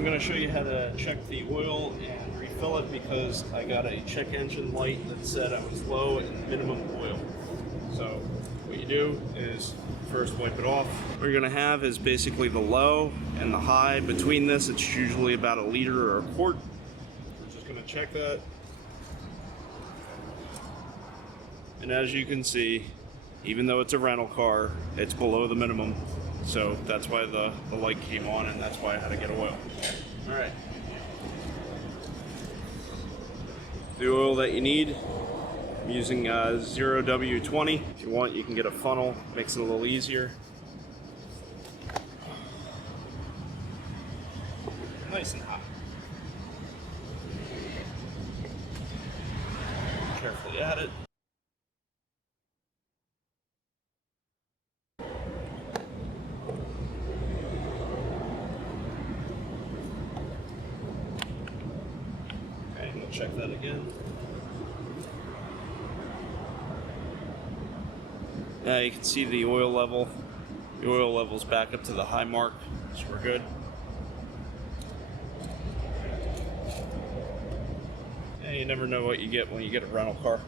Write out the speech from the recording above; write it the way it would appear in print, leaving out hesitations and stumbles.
I'm going to show you how to check the oil and refill it because I got a check engine light that said I was low in minimum oil. So what you do is first wipe it off. What you're going to have is basically the low and the high. Between this, it's usually about a liter or a quart. We're just going to check that. And as you can see, even though it's a rental car, it's below the minimum. So that's why the light came on, and that's why I had to get oil. All right. The oil that you need, I'm using 0W20. If you want, you can get a funnel, makes it a little easier. Nice and hot. Carefully add it. Okay, we'll check that again. Now you can see the oil level. The oil level's back up to the high mark, so we're good. And you never know what you get when you get a rental car.